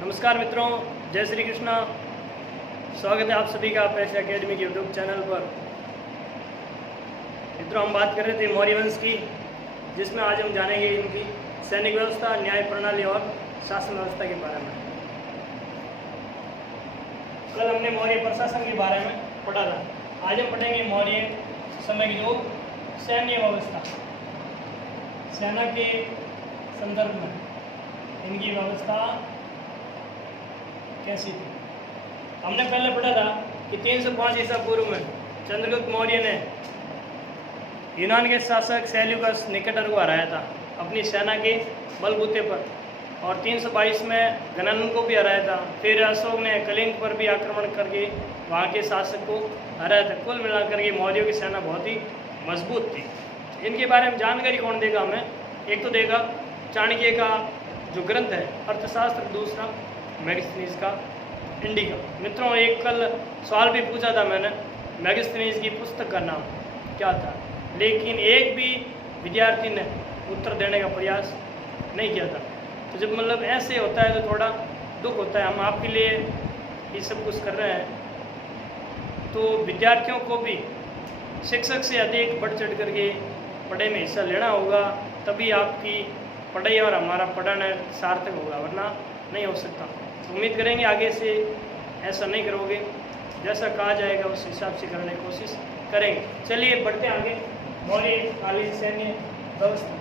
नमस्कार मित्रों, जय श्री कृष्णा। स्वागत है आप सभी का पैसे एकेडमी के यूट्यूब चैनल पर। मित्रों, हम बात कर रहे थे मौर्य वंश की, जिसमें आज हम जानेंगे इनकी सैनिक व्यवस्था, न्याय प्रणाली और शासन व्यवस्था के बारे में। कल हमने मौर्य प्रशासन के बारे में पढ़ा था। आज हम पढ़ेंगे मौर्य समय की जो सैन्य व्यवस्था, सेना के संदर्भ में इनकी व्यवस्था कैसी थी। हमने पहले पढ़ा था कि 305 ईसा पूर्व में चंद्रगुप्त मौर्य ने यूनान के शासक सेल्यूकस निकेटर को हराया था अपनी सेना के बलबूते पर, और 322 में गणन को भी हराया था। फिर अशोक ने कलिंग पर भी आक्रमण करके वहाँ के शासक को हराया था। कुल मिलाकर के मौर्यों की सेना बहुत ही मजबूत थी। इनके बारे में जानकारी कौन देगा हमें? एक तो देगा चाणक्य का जो ग्रंथ है अर्थशास्त्र, दूसरा मैगस्थनीज का इंडिका। मित्रों, एक कल सवाल भी पूछा था मैंने, मैगस्थनीज की पुस्तक का नाम क्या था, लेकिन एक भी विद्यार्थी ने उत्तर देने का प्रयास नहीं किया था। तो जब मतलब ऐसे होता है तो थोड़ा दुख होता है। हम आपके लिए ये सब कुछ कर रहे हैं, तो विद्यार्थियों को भी शिक्षक से अधिक बढ़ चढ़ करके पढ़ाई में हिस्सा लेना होगा, तभी आपकी पढ़ाई और हमारा पढ़ना सार्थक होगा, वरना नहीं हो सकता। तो उम्मीद करेंगे आगे से ऐसा नहीं करोगे, जैसा कहा जाएगा उस हिसाब से करने की कोशिश करेंगे। चलिए बढ़ते आगे। मौर्यकालीन सैन्य व्यवस्था।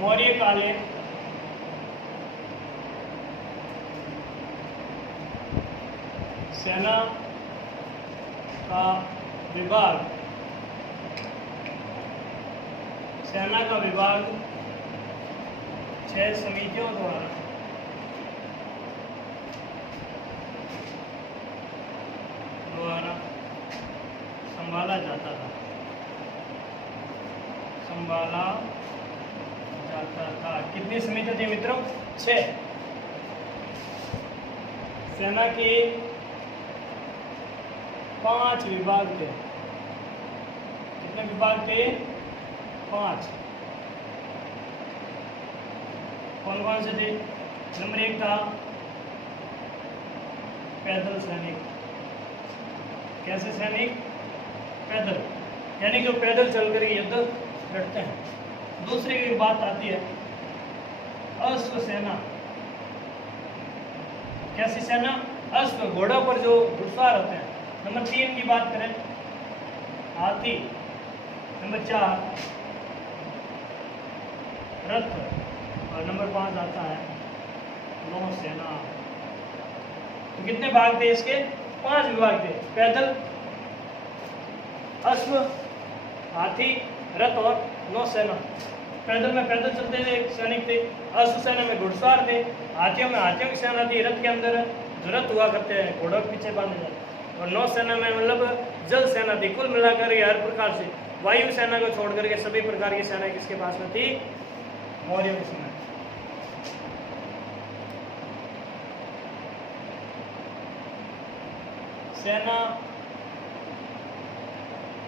मौर्यकालीन सेना का विभाग, सेना का विभाग 6 समितियों द्वारा संभाला जाता था। कितनी समितियां थी मित्रों? 6। सेना के 5 विभाग थे। कितने विभाग थे? 5। कौन कौन से थे? नंबर 1 था पैदल सैनिक। कैसे सैनिक? पैदल, यानी जो पैदल चल कर युद्ध लड़ते हैं। दूसरी की बात आती है अश्व सेना। कैसी सेना? अश्व, घोड़ों पर जो घुड़सवार होते हैं। नंबर 3 की बात करें, हाथी। नंबर 4 रथ, और नंबर 5 आता है नौसेना। तो कितने भाग थे इसके? 5 विभाग थे। पैदल, अश्व, हाथी, रथ और नौसेना। पैदल में पैदल चलते थे सैनिक थे, अश्व सेना में घुड़सवार थे, हाथियों में हाथियों की सेना थी, रथ के अंदर जो रथ हुआ करते हैं घोड़ों के पीछे बांधे जाते, और नौसेना में मतलब जल सेना थी। कुल मिलाकर हर प्रकार से वायु सेना को छोड़ करके सभी प्रकार की सेना किसके पास में थी? मौर्यों की सेना। सेना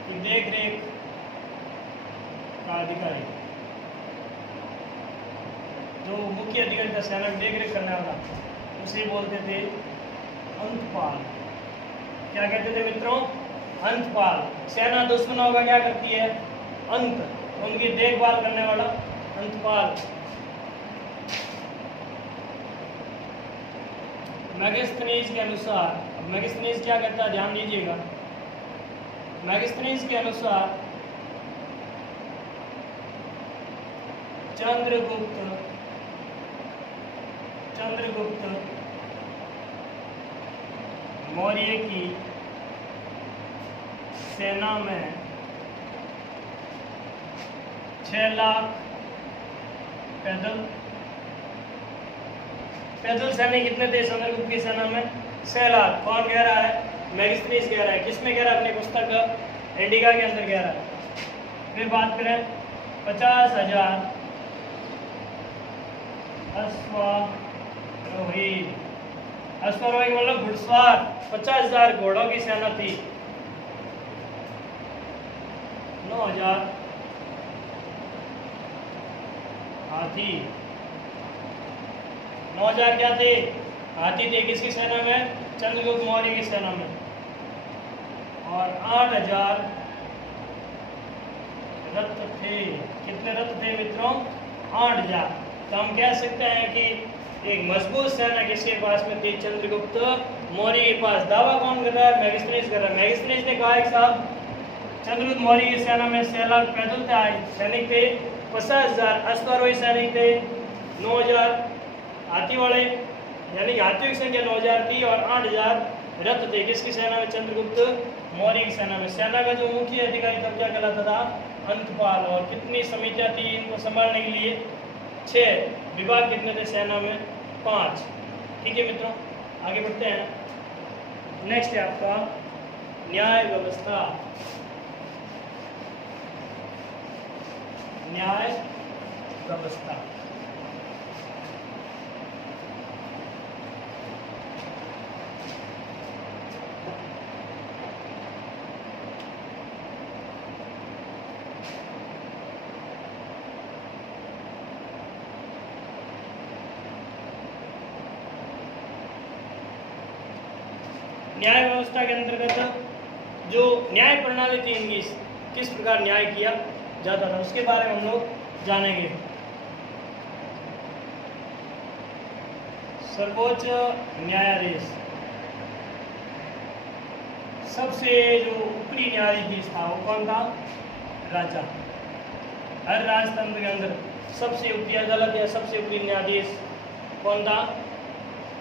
की देख रेख का अधिकारी, जो मुख्य अधिकारी था सेना की देख रेख करने वाला, उसे बोलते थे अंतपाल। क्या कहते थे मित्रों? अंतपाल। सेना दुश्मनों का क्या करती है? अंत, उनकी देखभाल करने वाला अंतपाल। मैगस्थनीज के अनुसार, मैगस्थनीज क्या कहता है ध्यान दीजिएगा। मैगस्थनीज के अनुसार चंद्रगुप्त मौर्य की सेना में 6 लाख पैदल सैनिक कितने थे चंद्रगुप्त की सेना में? 6 लाख। कौन कह रहा है? मैगस्थनीज कह रहा है। किसमें कह रहा है? अपनी पुस्तक इंडिका के अंदर कह रहा है। फिर बात करें 50,000 अश्वारोही अश्वारोही मतलब घुड़सवार, 50,000 घोड़ों की सेना थी। 9,000 हाथी, 9,000 क्या थे? हाथी थे। किसकी सेना में? चंद्रगुप्त मौर्य की सेना में। और 8,000 रथ थे। कितने रथ थे मित्रों? 8,000। तो हम कह सकते हैं कि एक मजबूत सेना किसके पास में थी? चंद्रगुप्त मौर्य के पास। दावा कौन कर रहा है? मैगस्थनीज कर रहा है। मैगस्थनीज ने कहा एक साहब चंद्रगुप्त मौर्य की सेना में 6 लाख पैदल सैनिक थे, 50,000 अश्वारोही सैनिक थे, 9,000 हाथी वाले, यानी कि हाथियों की संख्या 9,000 थी और 8,000 रथ थे। किसकी सेना में? चंद्रगुप्त मौर्य की सेना में। सेना का जो मुख्य अधिकारी तब क्या कहलाता था? अंतपाल। और कितनी समितियां थी इनको संभालने के लिए? 6। विभाग कितने थे सेना में? 5। ठीक है मित्रों, आगे बढ़ते हैं। नेक्स्ट है आपका न्याय व्यवस्था। न्याय व्यवस्था न्याय व्यवस्था के अंतर्गत जो न्याय प्रणाली थी इनकी, किस प्रकार न्याय किया जाता था, उसके बारे में हम लोग जानेंगे। सर्वोच्च न्यायाधीश, सबसे जो ऊपरी न्यायाधीश था वो कौन था? राजा। हर राजतंत्र के अंदर सबसे ऊपरी अदालत या सबसे ऊपरी न्यायाधीश कौन था?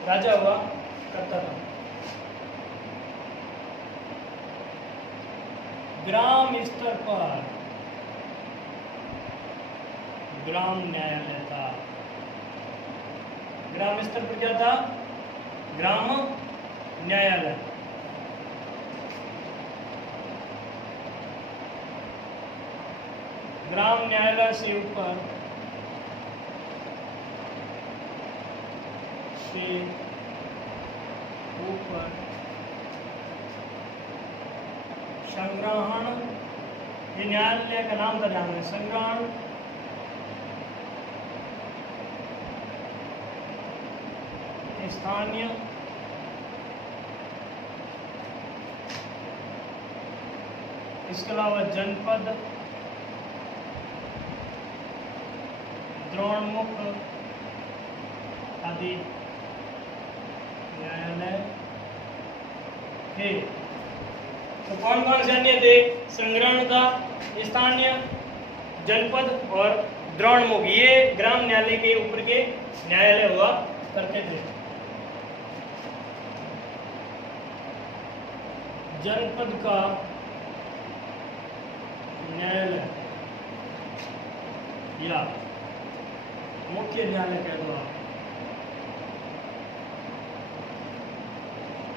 राजा हुआ करता था। ग्राम स्तर पर ग्राम न्यायालय था। ग्राम स्तर पर क्या था? ग्राम न्यायालय। ग्राम न्यायालय से ऊपर संग्रहण, ये न्यायालय का नाम था, ध्यान में। संग्रहण, स्थानीय इसके अलावा जनपद, द्रोणमुख आदि न्यायालय थे। तो कौन कौन से अन्य थे? संग्रहण था, स्थानीय, जनपद और द्रोणमुख। ये ग्राम न्यायालय के ऊपर के न्यायालय हुआ करते थे। जनपद का न्यायालय या मुख्य न्यायालय कह दो आप,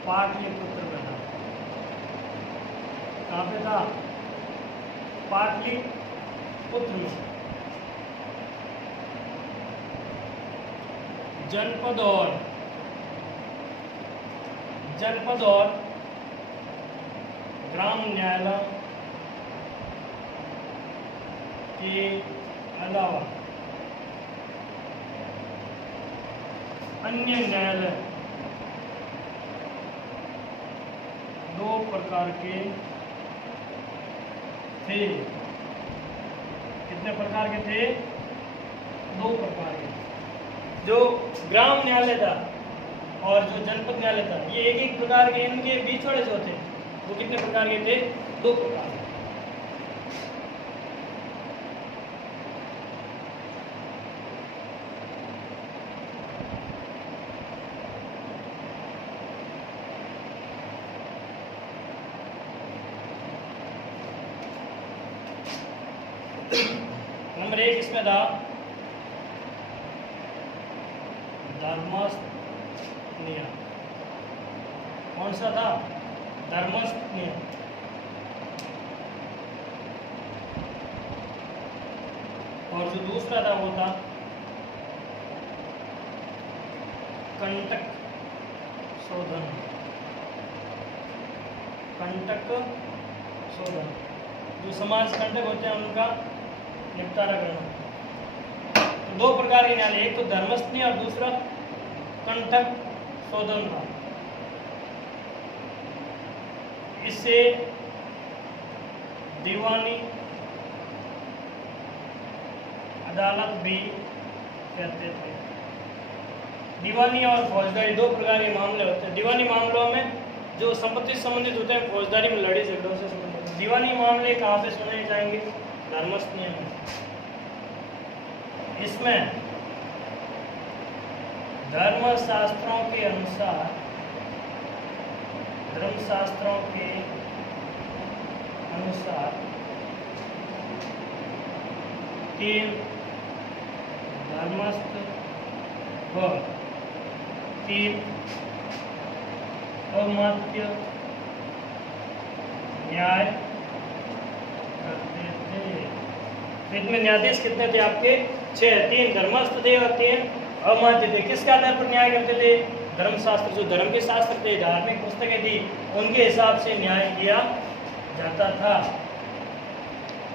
पाटलिपुत्र में था। कहाँ पे था? पाटलिपुत्र में। जनपद और ग्राम न्यायालय के अलावा अन्य न्यायालय 2 प्रकार के थे। कितने प्रकार के थे? 2 प्रकार के। जो ग्राम न्यायालय था और जो जनपद न्यायालय था, ये एक प्रकार के, इनके बीच वाले जो थे वो कितने प्रकार के थे? 2 प्रकार के। नंबर 1 इसमें था धर्मस्थनीय। कौन सा था? धर्मस्थनीय। और जो दूसरा था वो था कंटक शोधन, कंटक शोधन। जो समाज कंटक होते हैं उनका निपटारा करना। तो दो प्रकार के न्यायालय, एक तो धर्मस्थ न्याय और दूसरा कंटक शोधन था। इसे दीवानी अदालत भी कहते थे। दीवानी और फौजदारी दो प्रकार के मामले होते हैं। दीवानी मामलों में जो संपत्ति से संबंधित होते हैं, फौजदारी में लड़ाई झगड़ों से संबंधित। दीवानी मामले कहाँ पे सुने जाएंगे? धर्मस्थ न्याय में। इसमें धर्मशास्त्रों के अनुसार, धर्मशास्त्रों के अनुसार 3 धर्मस्थ व 3 अमात्य न्याय करते थे। इसमें न्यायाधीश कितने थे आपके? 6। 3 धर्मस्थ थे और 3 अमात्य थे। किसके आधार पर न्याय करते थे? धर्मशास्त्र, जो धर्म के शास्त्र थे, धार्मिक पुस्तकें थी, उनके हिसाब से न्याय किया जाता था।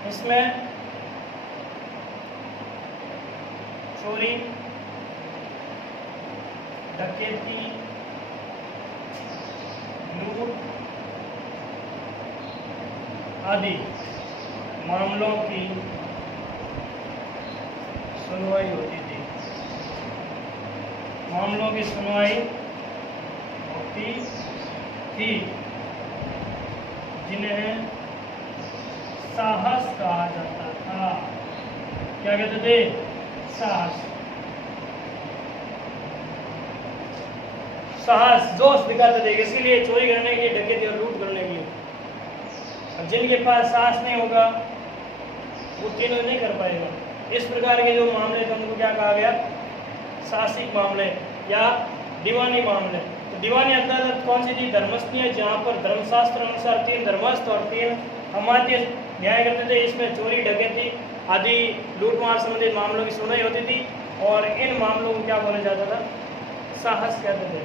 इसमें चोरी, डकैती, लूट आदि मामलों की सुनवाई होती थी। मामलों की सुनवाई होती थी, जिन्हें साहस कहा जाता था। क्या कहते थे? साहस। साहस, जोश दिखाते थे। इसीलिए चोरी करने के लिए, डकैती और लूट करने के लिए। अब जिनके पास साहस नहीं होगा वो तीनों नहीं कर पाएगा। इस प्रकार के जो मामले थे उनको क्या कहा गया? साहसिक मामले या दीवानी मामले। तो दीवानी अदालत कौन सी थी? धर्मस्थ न्याय, जहाँ पर धर्मशास्त्र अनुसार 3 धर्मस्थ और 3 अमात्य न्याय करते थे। इसमें चोरी, डकैती आदि लूटमार संबंधित मामलों की सुनवाई होती थी और इन मामलों को क्या बोला जाता था? साहस कहते थे।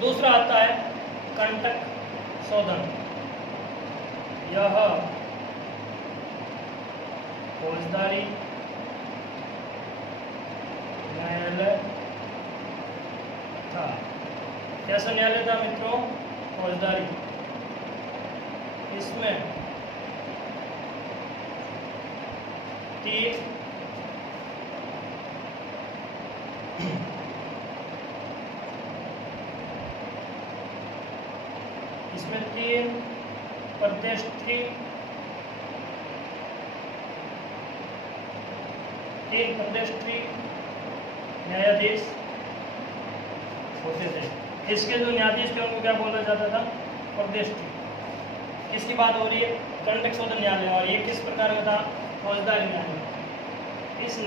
दूसरा आता है कंटक शोधन। यह फौजदारी न्यायालय था। कैसा न्यायालय था मित्रों? फौजदारी। इसमें 3 प्रतिष्ठित 3 प्रतिष्ठित न्यायाधीश होते थे। इसके जो न्यायाधीश थे उनको क्या बोला जाता था? प्रतिष्ठित। किसकी बात हो रही है? कंटक शोधन न्यायालय। और ये किस प्रकार का था? फौजदारी न्यायालय। इस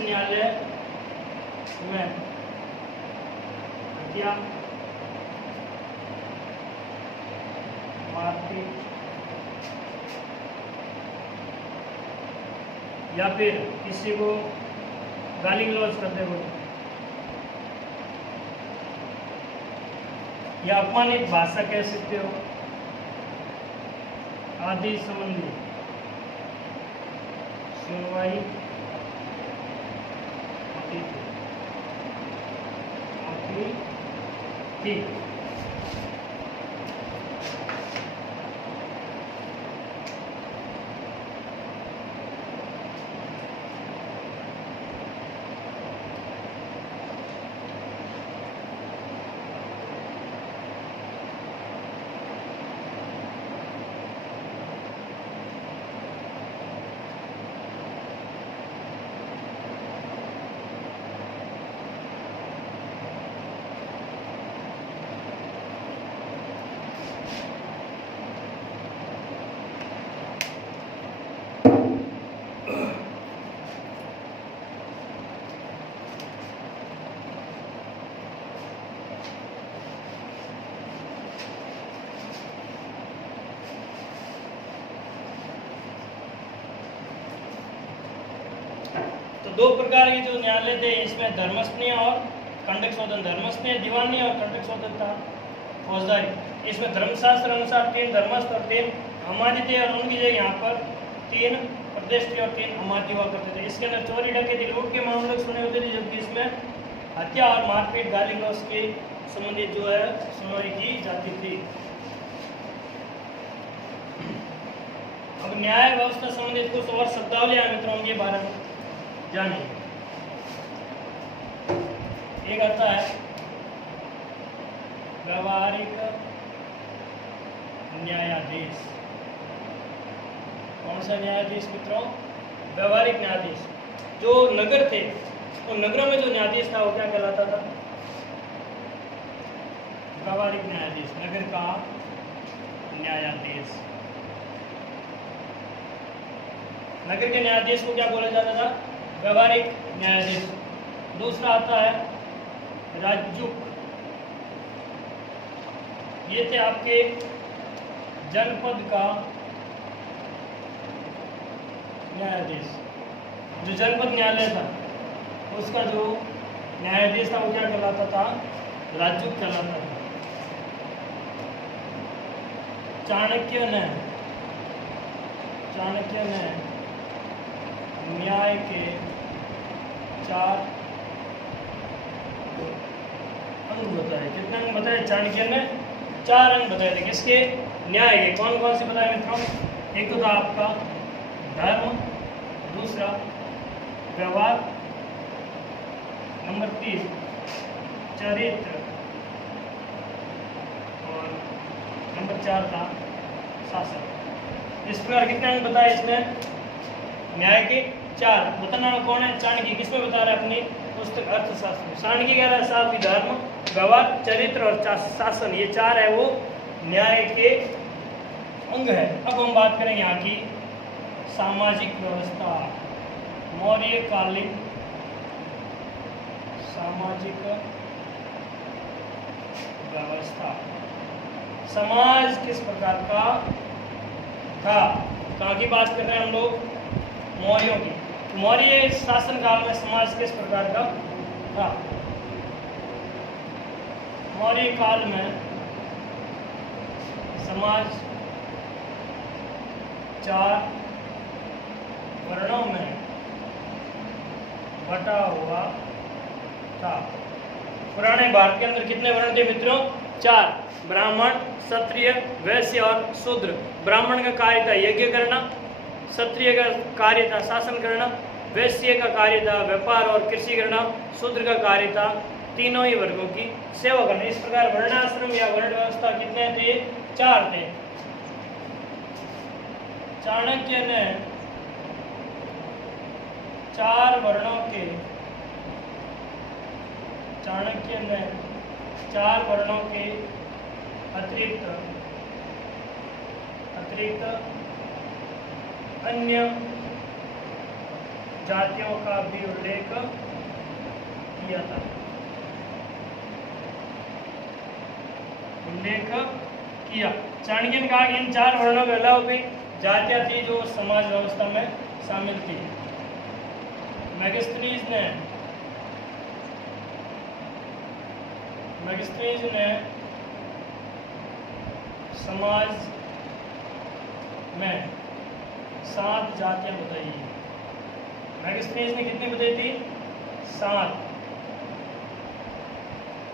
न्यायालय में हत्या, मारपीट या फिर किसी को गाली गलौज करते हुए या अपमानित भाषा कह सकते हो आदि संबंधी सुनवाई होती थी। दो प्रकार के जो न्यायालय थे इसमें धर्मस्थनीय और कंटक शोधन। धर्मस्थनीय दीवानी और कंटक शोधन था फौजदारी। इसमें धर्मशास्त्र अनुसार 3 धर्मस्थ और 3 हमारी थे और उनकी जगह यहाँ पर 3 प्रतिष्ठित और 3 हमारी हुआ करते थे। इसके अंदर चोरी डकैती लूट के मामले सुने होते थे, जबकि इसमें हत्या और मारपीट गाली गलौज के संबंधित जो है सुनवाई की जाती थी। अब न्याय व्यवस्था संबंधित कुछ और शब्दावलियां मित्रों के बारे में जानिए। एक आता है व्यावहारिक न्यायाधीश। कौन सा न्यायाधीश मित्रों? व्यावहारिक न्यायाधीश। जो नगर थे तो नगरों में जो न्यायाधीश था वो क्या कहलाता था? व्यावहारिक न्यायाधीश, नगर का न्यायाधीश। नगर के न्यायाधीश को क्या बोला जाता था? व्यावहारिक न्यायाधीश। दूसरा आता है राजूक। ये थे आपके जनपद का न्यायाधीश। जो जनपद न्यायालय था उसका जो न्यायाधीश था वो क्या कहलाता था? राजूक कहलाता था। चाणक्य ने न्याय के 4 अंग बताए। कितने अंग बताए? चाणक्य ने 4 अंग बताए थे। किसके? न्याय के। कौन कौन से बताए मित्रों? एक तो था आपका धर्म, दूसरा व्यवहार, नंबर 3 चरित्र और नंबर 4 था शासन। इस प्रकार कितने अंग बताए इसने? न्याय के 4। बताना कौन है? चाणक्य। किसमें बता रहा है? अपनी पुस्तक अर्थशास्त्र। चाणक्य कह रहा है साहब धर्म, व्यवहार, चरित्र और शासन, ये 4 है वो न्याय के अंग है। अब हम बात करेंगे यहाँ की सामाजिक व्यवस्था। मौर्यकालीन सामाजिक व्यवस्था। समाज किस प्रकार का था? कहाँ की बात कर रहे हैं हम लोग? मौर्यों की। मौर्य शासन काल में समाज किस प्रकार का था? मौर्य काल में समाज 4 वर्णों में बटा हुआ था। पुराने भारत के अंदर कितने वर्ण थे मित्रों? 4। ब्राह्मण, क्षत्रिय, वैश्य और शूद्र। ब्राह्मण का कार्य था यज्ञ करना, क्षत्रिय का कार्य था शासन करना, वैश्य का कार्य था व्यापार और कृषि करना, शूद्र का कार्य था तीनों ही वर्गों की सेवा करना। इस प्रकार वर्णाश्रम या वर्ण व्यवस्था कितने थे? 4 थे। चाणक्य ने 4 वर्णों के अतिरिक्त अन्य जातियों का भी उल्लेख किया। चाणक्य ने कहा कि इन 4 वर्णों के अलावा भी जातियां थी जो समाज व्यवस्था में शामिल थी। मैगस्थनीज ने समाज में 7 जातियां बताई हैं। मैगस्थनीज ने कितनी बताई थी? 7।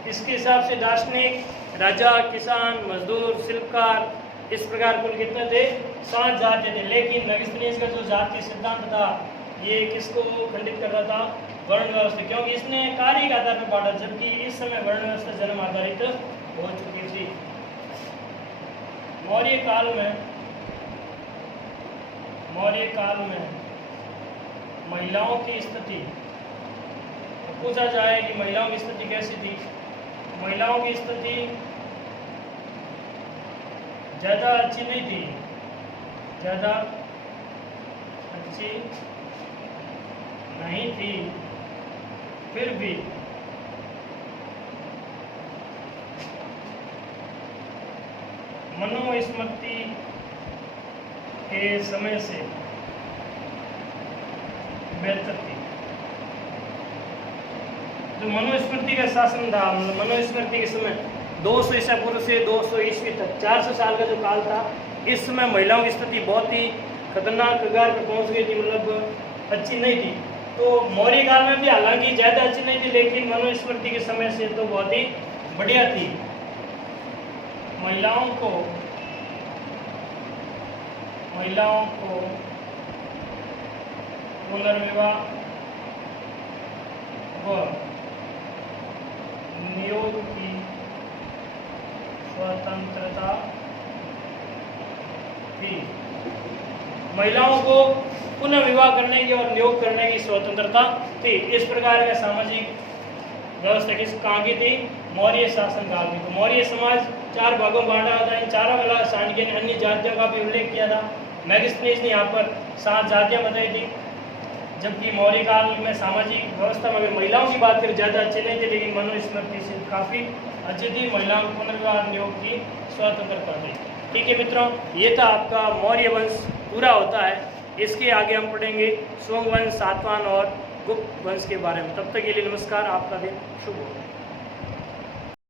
इसके हिसाब से दार्शनिक, राजा, किसान, मजदूर, शिल्पकार, इस प्रकार कुल कितने थे? 7 जातियां थे। लेकिन मैगस्थनीज का जो जातीय सिद्धांत था ये किसको खंडित कर रहा था? वर्ण व्यवस्था। क्योंकि इसने कार्य के आधार पर बांटा, जबकि इस समय वर्ण व्यवस्था जन्म आधारित हो चुकी थी। मौर्य काल में महिलाओं की स्थिति, तो पूछा जाए कि महिलाओं की स्थिति कैसी थी? महिलाओं की स्थिति ज़्यादा अच्छी नहीं थी, ज़्यादा अच्छी नहीं थी। फिर भी मनुस्मृति के समय से बेहतर थी। जो मनुस्मृति का शासन था, मतलब मनुस्मृति के समय 200 ईसा पूर्व से 200 ईस्वी तक 400 साल का जो काल था, इस समय महिलाओं की स्थिति बहुत ही खतरनाक कगार पर पहुंच गई थी, मतलब अच्छी नहीं थी। तो मौर्य काल में भी हालांकि ज़्यादा अच्छी नहीं थी, लेकिन मनुस्मृति के समय से तो बहुत ही बढ़िया थी। महिलाओं को पुनर्विवाह व नियोग की स्वतंत्रता थी। महिलाओं को पुनः विवाह करने की और नियोग करने की स्वतंत्रता थी। इस प्रकार का सामाजिक व्यवस्था किस कहाँ की थी? मौर्य शासन काल में। तो मौर्य समाज 4 भागों में बांटा था। इन चारों में चाणक्य ने अन्य जातियों का भी उल्लेख किया था। मैगस्थनीज ने यहाँ पर 7 जातियाँ बताई थी, जबकि मौर्य काल में सामाजिक व्यवस्था में अगर महिलाओं की बात करें ज़्यादा अच्छे नहीं थे, लेकिन मनुस्मृति से काफ़ी अच्छी थी। महिलाओं को पुनर्विवाह नियोग की स्वतंत्रता थी। ठीक है मित्रों, ये था आपका मौर्य वंश पूरा होता है। इसके आगे हम पढ़ेंगे सोंग वंश, सातवाहन और गुप्त वंश के बारे में। तब तक के लिए नमस्कार, आपका दिन शुभ हो।